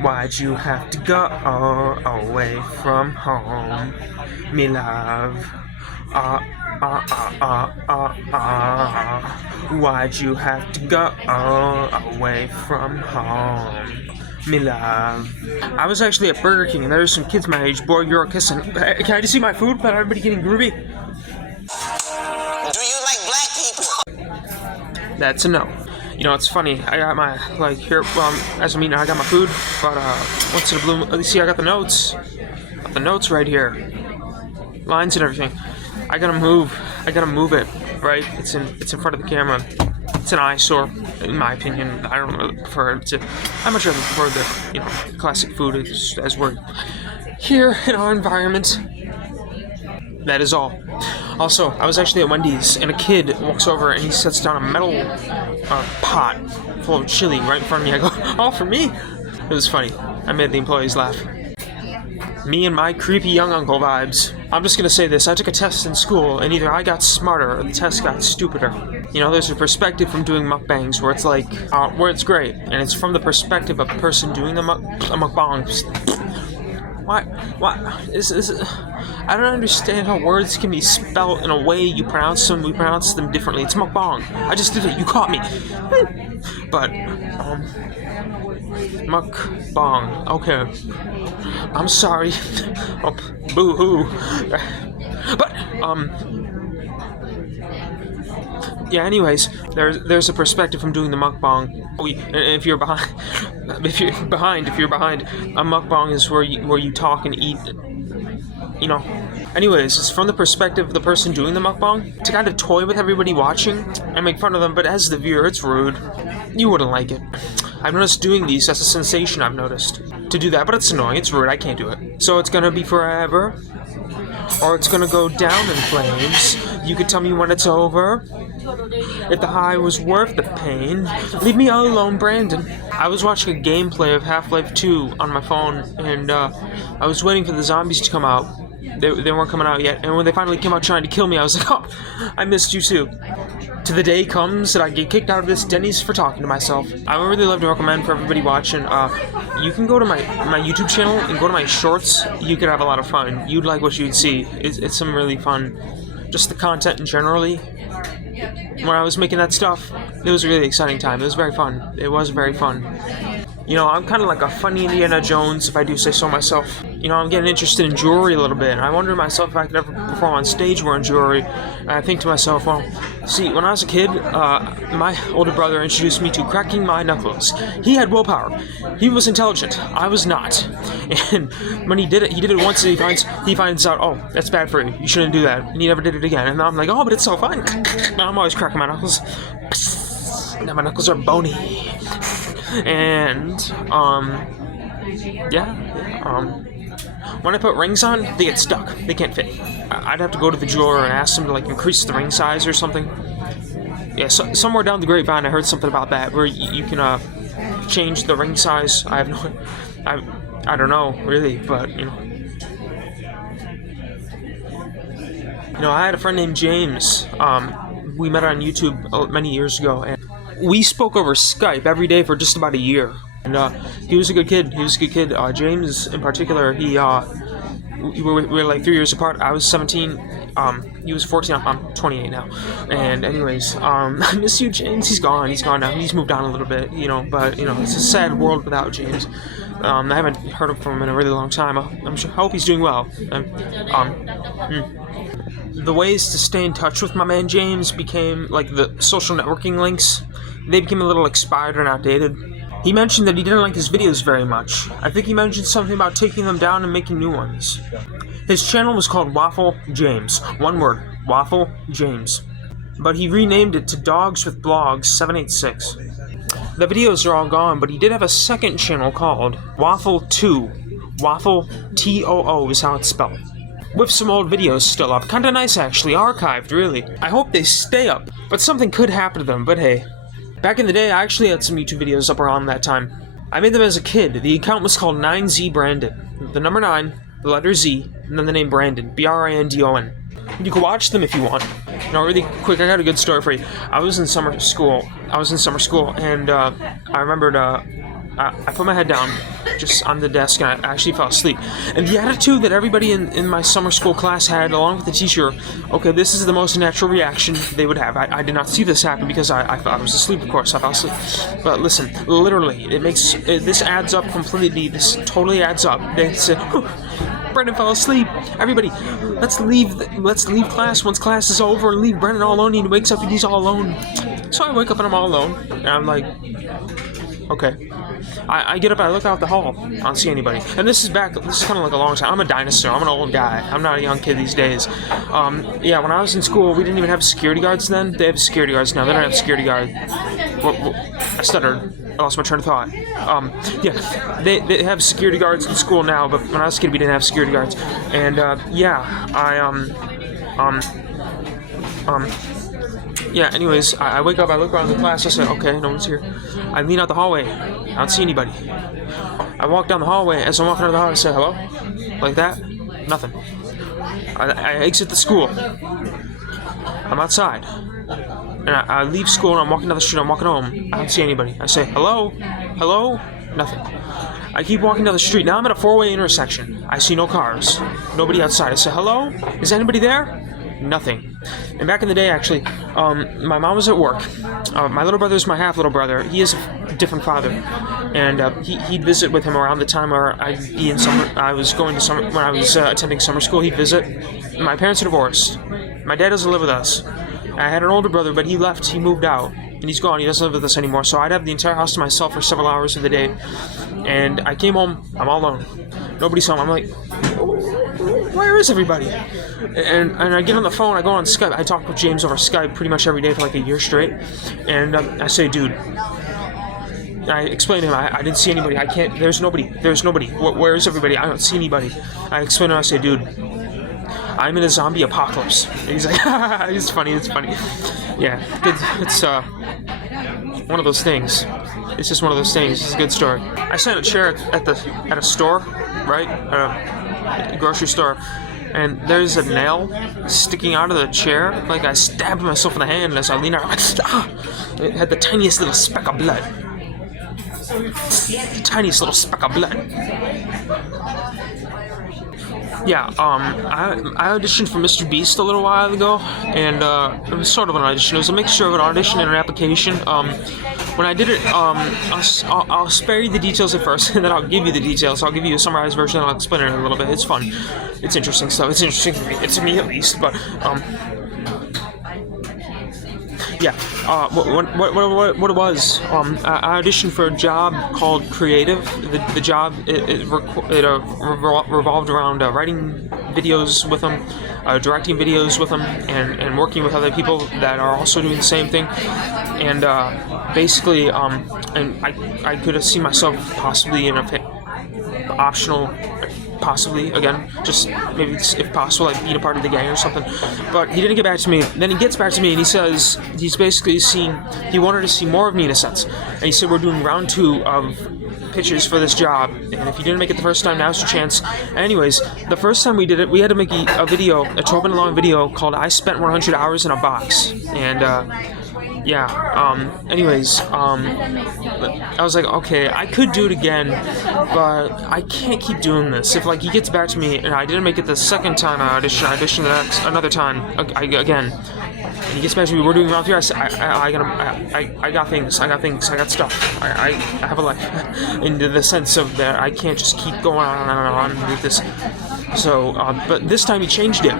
Why'd you have to go away from home, me love? Why'd you have to go away from home, me love? I was actually at Burger King and there were some kids my age, boy, you're kissing. Hey, can I just see my food without everybody getting groovy? Do you like black people? That's a no. You know, it's funny, I got my, like, here, as I'm eating, I got my food, but, once in a blue, you see, I got the notes. Got the notes right here. Lines and everything. I gotta move it, right? It's in front of the camera. It's an eyesore, in my opinion. I don't really prefer it to, I much rather prefer the, you know, classic food as we're here in our environment. That is all. Also, I was actually at Wendys, and a kid walks over and he sets down a metal pot full of chili right in front of me. I go, oh, for me? It was funny. I made the employees laugh. Me and my creepy young uncle vibes. I'm just gonna say this, I took a test in school, and either I got smarter or the test got stupider. You know, there's a perspective from doing mukbangs where it's like, where it's great, and it's from the perspective of the person doing the mukbangs. What is I don't understand how words can be spelled in a way you pronounce them. We pronounce them differently. It's mukbang. I just did it. You caught me. But mukbang. Okay. I'm sorry. Oh, boo-hoo. But yeah. Anyways, there's a perspective from doing the mukbang. And if you're behind, if you're behind, a mukbang is where you talk and eat. You know. Anyways, it's from the perspective of the person doing the mukbang to kind of toy with everybody watching and make fun of them. But as the viewer, it's rude. You wouldn't like it. I've noticed doing these. That's a sensation I've noticed to do that, but it's annoying. It's rude. I can't do it. So it's gonna be forever, or it's gonna go down in flames. You could tell me when it's over. If the high was worth the pain, leave me alone, Brandon. I was watching a gameplay of Half-Life 2 on my phone, and I was waiting for the zombies to come out. They weren't coming out yet, and when they finally came out trying to kill me, I was like, oh, I missed you too. To the day comes that I get kicked out of this Dennys for talking to myself. I would really love to recommend for everybody watching, you can go to my YouTube channel and go to my shorts. You could have a lot of fun. You'd like what you'd see. It's some really fun, just the content generally. When I was making that stuff, it was a really exciting time. It was very fun. It was very fun. You know, I'm kind of like a funny Indiana Jones, if I do say so myself. You know, I'm getting interested in jewelry a little bit, and I wonder to myself if I could ever perform on stage wearing jewelry. And I think to myself, well, see, when I was a kid, my older brother introduced me to cracking my knuckles. He had willpower. He was intelligent. I was not. And when he did it once, and he finds out, oh, that's bad for you. You shouldn't do that. And he never did it again. And I'm like, oh, but it's so fun. And I'm always cracking my knuckles. Now my knuckles are bony. And, when I put rings on, they get stuck. They can't fit. I'd have to go to the jeweler and ask them to, like, increase the ring size or something. Yeah, so, somewhere down the grapevine I heard something about that, where you can, change the ring size. I have no... I don't know, really, but, you know. You know, I had a friend named James. We met on YouTube many years ago, and we spoke over Skype every day for just about a year. And he was a good kid. James, in particular, we were like 3 years apart. I was 17. He was 14. I'm 28 now. And anyways, I miss you, James. He's gone now. He's moved on a little bit, you know. But you know, it's a sad world without James. I haven't heard from him in a really long time. I hope he's doing well. The ways to stay in touch with my man James became, like, the social networking links. They became a little expired and outdated. He mentioned that he didn't like his videos very much. I think he mentioned something about taking them down and making new ones. His channel was called WaffleJames. One word, WaffleJames. But he renamed it to Dogs with Blogs 786. The videos are all gone, but he did have a second channel called WaffleToo. WaffleToo is how it's spelled. With some old videos still up. Kinda nice, actually. Archived, really. I hope they stay up. But something could happen to them, but hey. Back in the day, I actually had some YouTube videos up around that time. I made them as a kid. The account was called 9Z Brandon. The number 9, the letter Z, and then the name Brandon. B-R-A-N-D-O-N. You can watch them if you want. Now, really quick, I got a good story for you. I was in summer school, and I remembered I put my head down just on the desk, and I actually fell asleep. And the attitude that everybody in my summer school class had, along with the teacher, okay, this is the most natural reaction they would have. I did not see this happen because I was asleep, of course. I fell asleep. But listen, literally, this adds up completely. This totally adds up. They said, Brendan fell asleep. Everybody, let's leave class once class is over and leave Brendan all alone. He wakes up and he's all alone. So I wake up and I'm all alone, and I'm like, okay. I get up and I look out the hall. I don't see anybody. And this is kind of like a long time. I'm a dinosaur. I'm an old guy. I'm not a young kid these days. Yeah, when I was in school, we didn't even have security guards then. They have security guards now. They don't have security guards. I stuttered. I lost my train of thought. Yeah, they have security guards in school now, but when I was a kid, we didn't have security guards. And yeah, anyways, I wake up, I look around the class, I say, okay, no one's here. I lean out the hallway, I don't see anybody. I walk down the hallway, as I'm walking out the hallway, I say, hello? Like that? Nothing. I exit the school. I'm outside. And I leave school and I'm walking down the street, I'm walking home. I don't see anybody. I say, hello? Hello? Nothing. I keep walking down the street. Now I'm at a four-way intersection. I see no cars. Nobody outside. I say, hello? Is anybody there? Nothing. And back in the day, actually, my mom was at work. My little brother is my half-little brother. He has a different father. And he'd visit with him around the time where I'd be in summer. I was going to summer, when I was attending summer school, he'd visit. My parents are divorced. My dad doesn't live with us. I had an older brother, but he left. He moved out. And he's gone. He doesn't live with us anymore. So I'd have the entire house to myself for several hours of the day. And I came home. I'm all alone. Nobody's home. I'm like, where is everybody? And I get on the phone. I go on Skype. I talk with James over Skype pretty much every day for like a year straight. And I say, dude. I explain to him, I didn't see anybody. I can't. There's nobody. Where is everybody? I don't see anybody. I explain to him. I say, dude, I'm in a zombie apocalypse. And he's like, it's funny. Yeah, it's one of those things. It's just one of those things. It's a good story. I sat in a chair at a store, right? At a grocery store, and there's a nail sticking out of the chair. Like I stabbed myself in the hand as I leaned out. It had the tiniest little speck of blood. Tiniest little speck of blood. Yeah, I auditioned for MrBeast a little while ago, and it was sort of an audition. It was a mixture of an audition and an application. When I did it, I'll spare you the details at first, and then I'll give you the details. I'll give you a summarized version, and I'll explain it a little bit. It's fun. It's interesting stuff. It's interesting to me. It's to me at least, but yeah, what it was, I auditioned for a job called Creative. The job, it revolved around writing videos with them, directing videos with them, and working with other people that are also doing the same thing. And basically, and I could have seen myself possibly in a optional, possibly, again, just maybe if possible, like being a part of the gang or something. But he didn't get back to me. Then he gets back to me and he says he wanted to see more of me in a sense. And he said, we're doing round 2 of pitches for this job, and if you didn't make it the first time, now's your chance. Anyways, the first time we did it, we had to make a video, a 12-minute long video called I Spent 100 Hours in a Box. And anyways, I was like, okay, I could do it again, but I can't keep doing this. If, like, he gets back to me, and I didn't make it the second time I auditioned another time, again, and he gets back to me, we're doing round 3, I said, I got things, I got stuff, I have a life, in the sense of that I can't just keep going on with this. So, but this time he changed it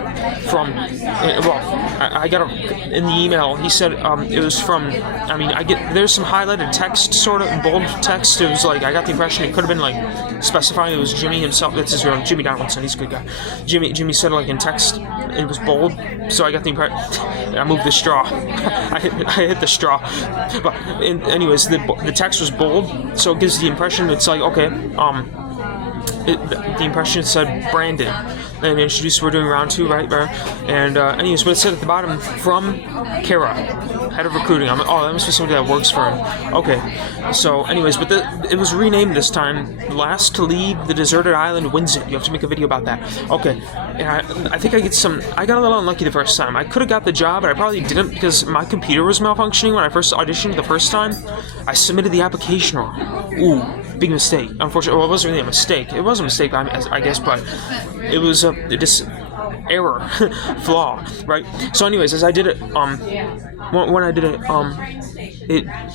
from, I got in the email, he said it was from, there's some highlighted text, sort of, bold text. It was like, I got the impression it could have been like, specifying it was Jimmy himself, that's his real, Jimmy Donaldson, he's a good guy. Jimmy said it like in text, it was bold, so I got the impression, I moved the straw, I hit the straw. But anyways, the text was bold, so it gives the impression, it's like, okay, the impression said Brandon, and introduced we're doing round 2, right? And anyways, but it said at the bottom from Kara, head of recruiting. I'm like, oh, that must be somebody that works for him. Okay, so anyways, but it was renamed this time. Last to leave the deserted island wins it. You have to make a video about that. Okay, and I think I got a little unlucky the first time. I could have got the job, but I probably didn't because my computer was malfunctioning when I first auditioned the first time. I submitted the application wrong. Ooh, big mistake. Unfortunately, well, it wasn't really a mistake. It was a mistake, I guess, but it was a error, flaw, right? So, anyways, as I did it, when I did it,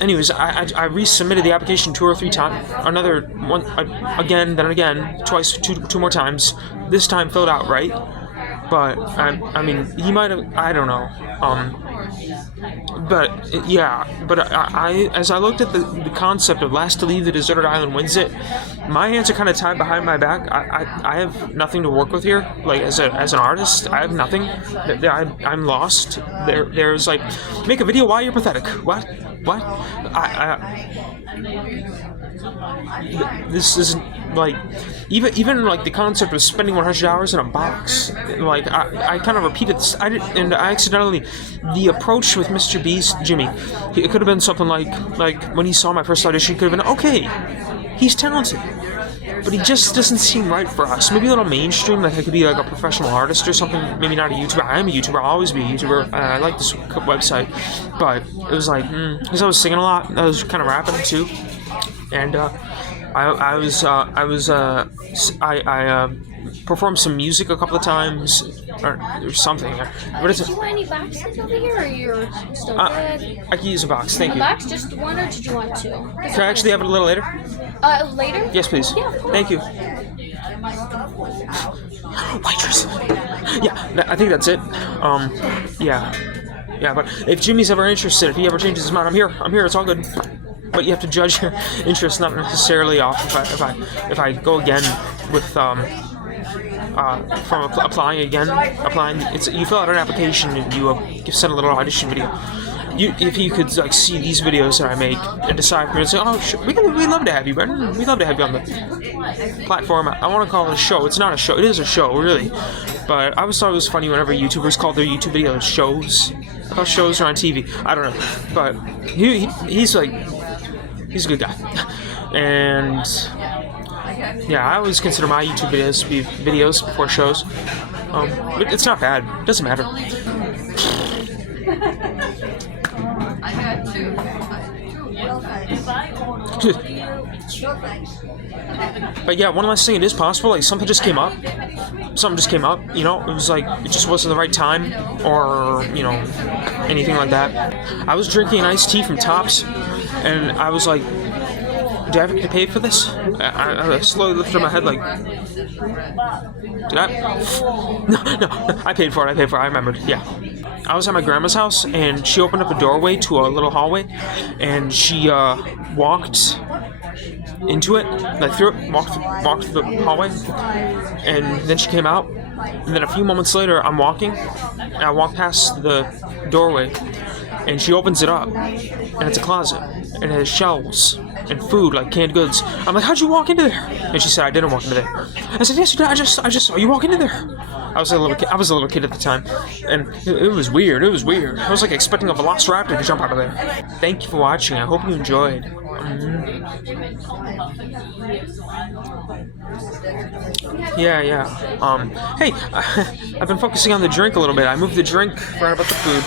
anyways, I resubmitted the application 2 or 3 times. Another one, again, then again, twice, two more times. This time filled out right, but I mean, he might have. I don't know. But yeah, but I as I looked at the concept of last to leave the deserted island wins it, my hands are kind of tied behind my back. I have nothing to work with here. Like as an artist, I have nothing. I'm lost. There's like, make a video. Why you're pathetic? What? This isn't like even like the concept of spending 100 hours in a box. Like I kind of repeated this. I accidentally the approach with MrBeast Jimmy. It could have been something like when he saw my first audition, could have been okay. He's talented, but he just doesn't seem right for us. Maybe a little mainstream, like I could be like a professional artist or something. Maybe not a YouTuber. I am a YouTuber. I'll always be a YouTuber. I like this website, but it was like because I was singing a lot. I was kind of rapping too, and I performed some music a couple of times or something. What is it? Do you want any boxes over here, or you're still good? I can use a box. Thank you. A box, just one, or did you want 2? Can I actually have it a little later? Later? Yes, please. Yeah, of course. Thank you. Waitress. Yeah, I think that's it. Yeah, but if Jimmy's ever interested, if he ever changes his mind, I'm here. It's all good. But you have to judge your interest not necessarily off if I go again with from applying. It's you fill out an application and you send a little audition video. If you could like see these videos that I make and decide and say, oh, we'd love to have you, Brendan. We'd love to have you on the platform. I want to call it a show. It's not a show. It is a show, really. But I always thought it was funny whenever YouTubers called their YouTube videos shows. I thought shows are on TV. I don't know, but he's a good guy, and yeah, I always consider my YouTube videos to be videos before shows. But it's not bad. It doesn't matter. But yeah, one last thing. It is possible. Like something just came up. You know, it was like it just wasn't the right time, or you know, anything like that. I was drinking an iced tea from Tops, and I was like, do I have to pay for this? I slowly lifted my head like, did I? No, I paid for it. I remembered. Yeah. I was at my grandma's house, and she opened up a doorway to a little hallway, and she walked into it, like through it, walked through the hallway, and then she came out, and then a few moments later, I'm walking, and I walk past the doorway, and she opens it up, and it's a closet, and it has shelves and food, like canned goods. I'm like, how'd you walk into there? And she said, I didn't walk into there. I said, yes, you did. I just saw you walk into there. I was a little kid at the time, and it was weird. I was like expecting a velociraptor to jump out of there. Thank you for watching. I hope you enjoyed. Yeah. Hey, I've been focusing on the drink a little bit. I moved the drink right about the food.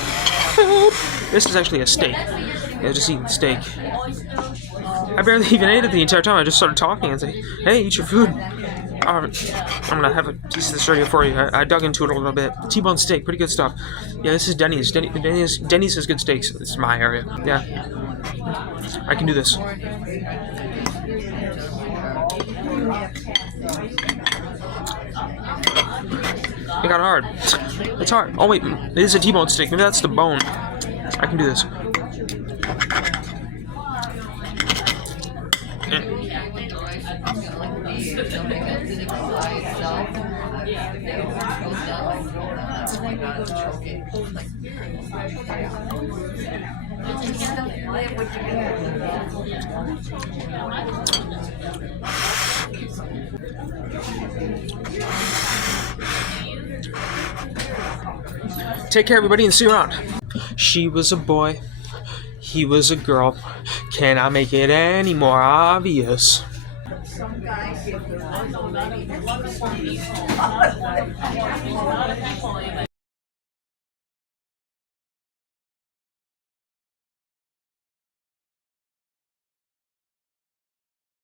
This is actually a steak. Yeah, just eating steak. I barely even ate it the entire time. I just started talking and saying, hey, eat your food. I'm gonna have a piece of this right here for you. I dug into it a little bit. T-bone steak, pretty good stuff. Yeah, this is Dennys. Dennys has good steaks. This is my area. Yeah. I can do this. It got hard. It's hard. Oh wait, it is a T-bone steak. Maybe that's the bone. I can do this. Take care, everybody, and see you around. She was a boy. He was a girl. Can I make it any more obvious?